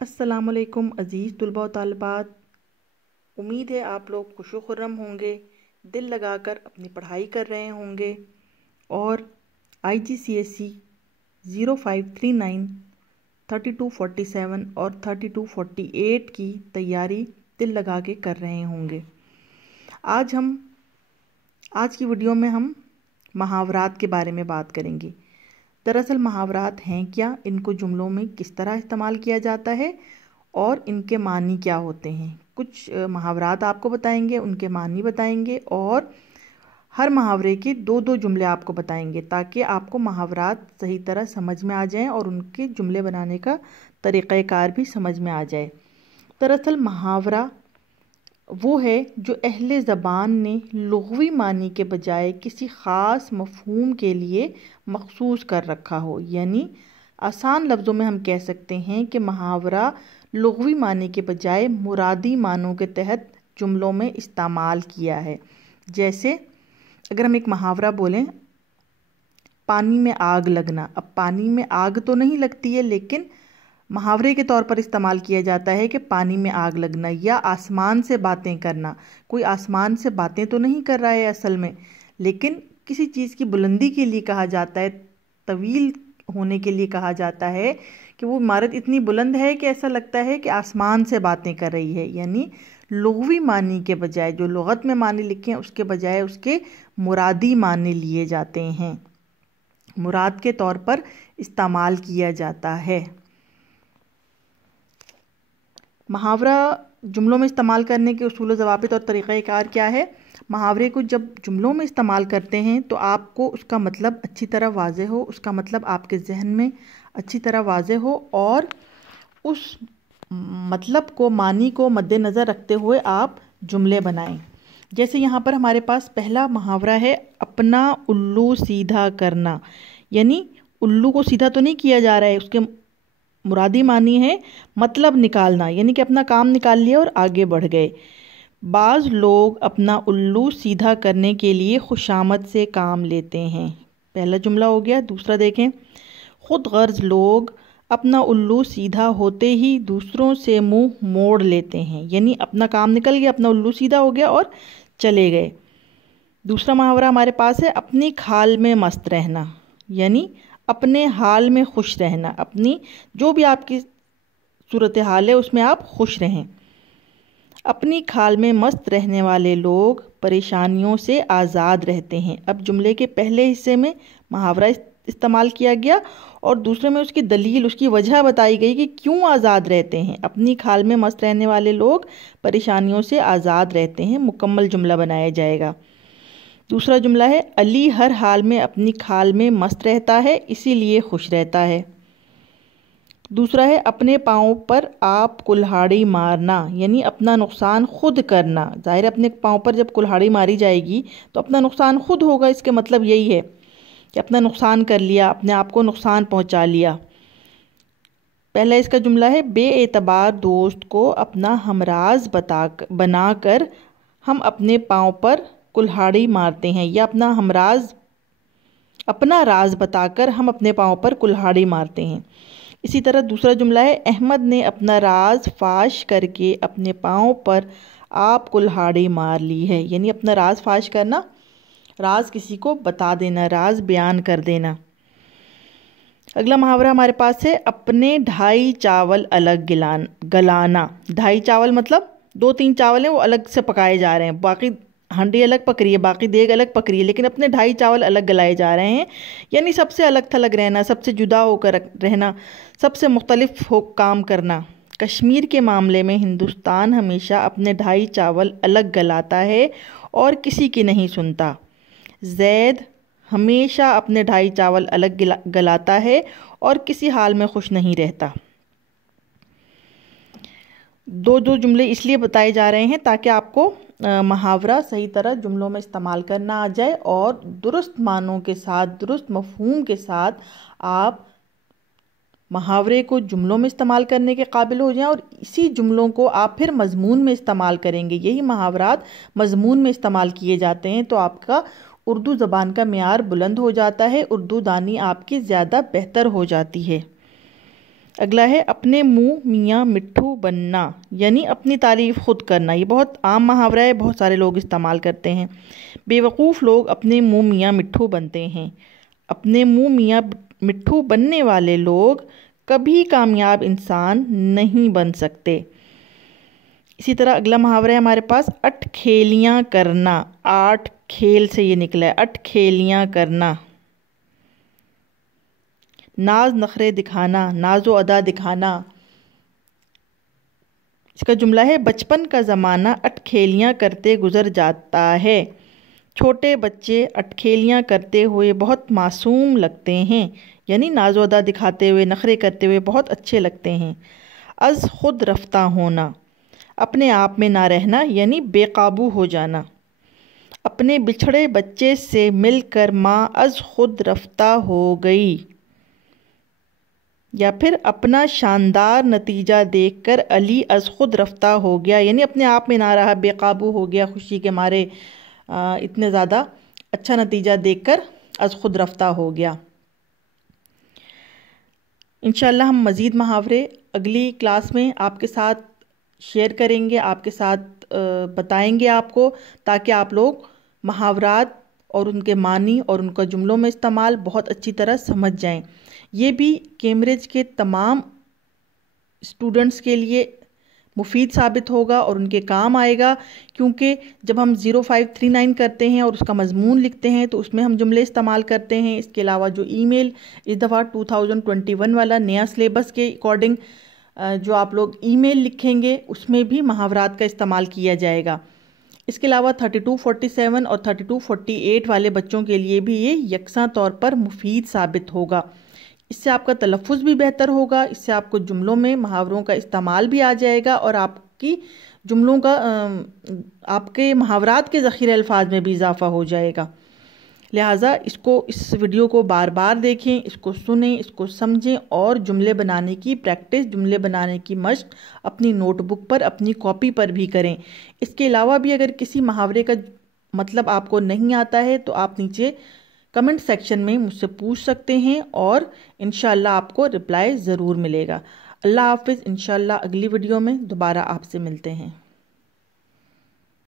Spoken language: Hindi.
अस्सलामुअलैकुम अज़ीज़ तुलबा व तालिबात। उम्मीद है आप लोग खुशो खुर्रम होंगे, दिल लगाकर अपनी पढ़ाई कर रहे होंगे और IGCSE 0539, 3247 और 3248 की तैयारी दिल लगा के कर रहे होंगे। आज की वीडियो में हम मुहावरात के बारे में बात करेंगे। दरअसल मुहावरात हैं क्या, इनको जुमलों में किस तरह इस्तेमाल किया जाता है और इनके मानी क्या होते हैं। कुछ मुहावरात आपको बताएंगे, उनके मानी बताएंगे और हर मुहावरे के दो दो जुमले आपको बताएंगे ताकि आपको मुहावरात सही तरह समझ में आ जाएं और उनके जुमले बनाने का तरीक़ाकार भी समझ में आ जाए। दरअसल मुहावरा वो है जो अहले ज़बान ने लुग़वी मानी के बजाय किसी ख़ास मफ़हूम के लिए मख़सूस कर रखा हो। यानी आसान लफ्ज़ों में हम कह सकते हैं कि मुहावरा लुग़वी मानी के बजाय मुरादी मानों के तहत जुमलों में इस्तेमाल किया है। जैसे अगर हम एक मुहावरा बोलें, पानी में आग लगना। अब पानी में आग तो नहीं लगती है, लेकिन मुहावरे के तौर पर इस्तेमाल किया जाता है कि पानी में आग लगना। या आसमान से बातें करना, कोई आसमान से बातें तो नहीं कर रहा है असल में, लेकिन किसी चीज़ की बुलंदी के लिए कहा जाता है, तवील होने के लिए कहा जाता है कि वो इमारत इतनी बुलंद है कि ऐसा लगता है कि आसमान से बातें कर रही है। यानी लुग़वी मानी के बजाय, जो लुग़त में मानी लिखे हैं उसके बजाय उसके मुरादी मानी लिए जाते हैं, मुराद के तौर पर इस्तेमाल किया जाता है। मुहावरा जुमलों में इस्तेमाल करने के उसूल ज़वाबित और तरीक़ाकार क्या है। मुहावरे को जब जुमलों में इस्तेमाल करते हैं तो आपको उसका मतलब अच्छी तरह वाज़े हो, उसका मतलब आपके जहन में अच्छी तरह वाज़े हो और उस मतलब को, मानी को मद्देनज़र रखते हुए आप जुमले बनाएं। जैसे यहाँ पर हमारे पास पहला मुहावरा है, अपना उल्लू सीधा करना। यानी उल्लू को सीधा तो नहीं किया जा रहा है, उसके मुरादी मानी है मतलब निकालना, यानी कि अपना काम निकाल लिया और आगे बढ़ गए। बाज़ लोग अपना उल्लू सीधा करने के लिए खुशामद से काम लेते हैं। पहला जुमला हो गया। दूसरा देखें, खुद गर्ज लोग अपना उल्लू सीधा होते ही दूसरों से मुंह मोड़ लेते हैं। यानी अपना काम निकल गया, अपना उल्लू सीधा हो गया और चले गए। दूसरा मुहावरा हमारे पास है, अपनी खाल में मस्त रहना। यानी अपने हाल में खुश रहना, अपनी जो भी आपकी सूरत हाल है उसमें आप खुश रहें। अपनी खाल में मस्त रहने वाले लोग परेशानियों से आज़ाद रहते हैं। अब जुमले के पहले हिस्से में मुहावरा इस्तेमाल किया गया और दूसरे में उसकी दलील, उसकी वजह बताई गई कि क्यों आज़ाद रहते हैं। अपनी खाल में मस्त रहने वाले लोग परेशानियों से आज़ाद रहते हैं, मुकम्मल जुमला बनाया जाएगा। दूसरा जुमला है, अली हर हाल में अपनी खाल में मस्त रहता है इसीलिए खुश रहता है। दूसरा है, अपने पाँव पर आप कुल्हाड़ी मारना। यानी अपना नुकसान खुद करना। जाहिर अपने पाँव पर जब कुल्हाड़ी मारी जाएगी तो अपना नुकसान खुद होगा। इसके मतलब यही है कि अपना नुकसान कर लिया, अपने आप को नुकसान पहुंचा लिया। पहला इसका जुमला है, बेएतबार दोस्त को अपना हमराज बनाकर हम अपने पाँव पर कुल्हाड़ी मारते हैं। या अपना राज बताकर हम अपने पाँव पर कुल्हाड़ी मारते हैं। इसी तरह दूसरा जुमला है, अहमद ने अपना राज फाश करके अपने पाँव पर आप कुल्हाड़ी मार ली है। यानी अपना राज फाश करना, राज किसी को बता देना, राज बयान कर देना। अगला मुहावरा हमारे पास है, अपने ढाई चावल अलग गलाना। ढाई चावल मतलब 2-3 चावल हैं वो अलग से पकाए जा रहे हैं, बाकी हांडी अलग पक रही है, बाकी देग अलग पक रही है, लेकिन अपने 2.5 चावल अलग गलाए जा रहे हैं। यानी सबसे अलग थलग रहना, सबसे जुदा होकर रहना, सबसे मुख्तलिफ हो काम करना। कश्मीर के मामले में हिंदुस्तान हमेशा अपने 2.5 चावल अलग गलाता है और किसी की नहीं सुनता। जैद हमेशा अपने 2.5 चावल अलग गलाता है और किसी हाल में खुश नहीं रहता। दो जुमले इसलिए बताए जा रहे हैं ताकि आपको मुहावरा सही तरह जुमलों में इस्तेमाल करना आ जाए और दुरुस्त मानों के साथ, दुरुस्त मफहूम के साथ आप मुहावरे को जुमलों में इस्तेमाल करने के काबिल हो जाएं और इसी जुमलों को आप फिर मज़मून में इस्तेमाल करेंगे। यही मुहावरात मज़मून में इस्तेमाल किए जाते हैं तो आपका उर्दू ज़बान का मेयार बुलंद हो जाता है, उर्दू दानी आपकी ज़्यादा बेहतर हो जाती है। अगला है अपने मुंह मियाँ मिट्ठू बनना, यानी अपनी तारीफ खुद करना। ये बहुत आम मुहावरा है, बहुत सारे लोग इस्तेमाल करते हैं। बेवकूफ़ लोग अपने मुंह मियाँ मिट्ठू बनते हैं। अपने मुंह मियाँ मिट्ठू बनने वाले लोग कभी कामयाब इंसान नहीं बन सकते। इसी तरह अगला मुहावरा है हमारे पास अटखेलियाँ करना। आठ खेल से ये निकला है, अटखेलियाँ करना। नाज नखरे दिखाना, नाजो अदा दिखाना। इसका जुमला है बचपन का ज़माना अटखेलियाँ करते गुजर जाता है। छोटे बच्चे अटखेलियाँ करते हुए बहुत मासूम लगते हैं, यानी नाजो अदा दिखाते हुए, नखरे करते हुए बहुत अच्छे लगते हैं। अज़ खुद रफ्ता होना, अपने आप में ना रहना, यानी बेकाबू हो जाना। अपने बिछड़े बच्चे से मिलकर माँ अज़ खुद रफ्ता हो गई। या फिर अपना शानदार नतीजा देखकर अली अज़ खुद रफ्ता हो गया, यानी अपने आप में ना रहा, बेकाबू हो गया खुशी के मारे, इतने ज़्यादा अच्छा नतीजा देखकर अज़ खुद रफ्ता हो गया। इंशाल्लाह हम मज़ीद मुहावरे अगली क्लास में आपके साथ शेयर करेंगे, आपके साथ बताएंगे आपको, ताकि आप लोग मुहावरात और उनके मानी और उनका जुमलों में इस्तेमाल बहुत अच्छी तरह समझ जाएं। ये भी कैम्ब्रिज के तमाम स्टूडेंट्स के लिए मुफीद साबित होगा और उनके काम आएगा, क्योंकि जब हम 0539 करते हैं और उसका मजमून लिखते हैं तो उसमें हम जुमले इस्तेमाल करते हैं। इसके अलावा जो ईमेल इस दफ़ा 2021 वाला नया सिलेबस के अकॉर्डिंग जो आप लोग ईमेल लिखेंगे उसमें भी मुहावरात का इस्तेमाल किया जाएगा। इसके अलावा 3247 और 3248 वाले बच्चों के लिए भी ये यकसा तौर पर मुफीद साबित होगा। इससे आपका तलफ़ुज़ भी बेहतर होगा, इससे आपको जुमलों में मुहावरों का इस्तेमाल भी आ जाएगा और आपकी जुमलों का आपके मुहावरात के ज़ख़ीरे अल्फाज में भी इजाफ़ा हो जाएगा। लिहाजा इस वीडियो को बार बार देखें, इसको सुनें, इसको समझें और जुमले बनाने की प्रैक्टिस, जुमले बनाने की मश्क अपनी नोटबुक पर, अपनी कॉपी पर भी करें। इसके अलावा भी अगर किसी मुहावरे का मतलब आपको नहीं आता है तो आप नीचे कमेंट सेक्शन में मुझसे पूछ सकते हैं और इंशाल्लाह आपको रिप्लाई ज़रूर मिलेगा। अल्लाह हाफ़िज़। इंशाल्लाह अगली वीडियो में दोबारा आपसे मिलते हैं।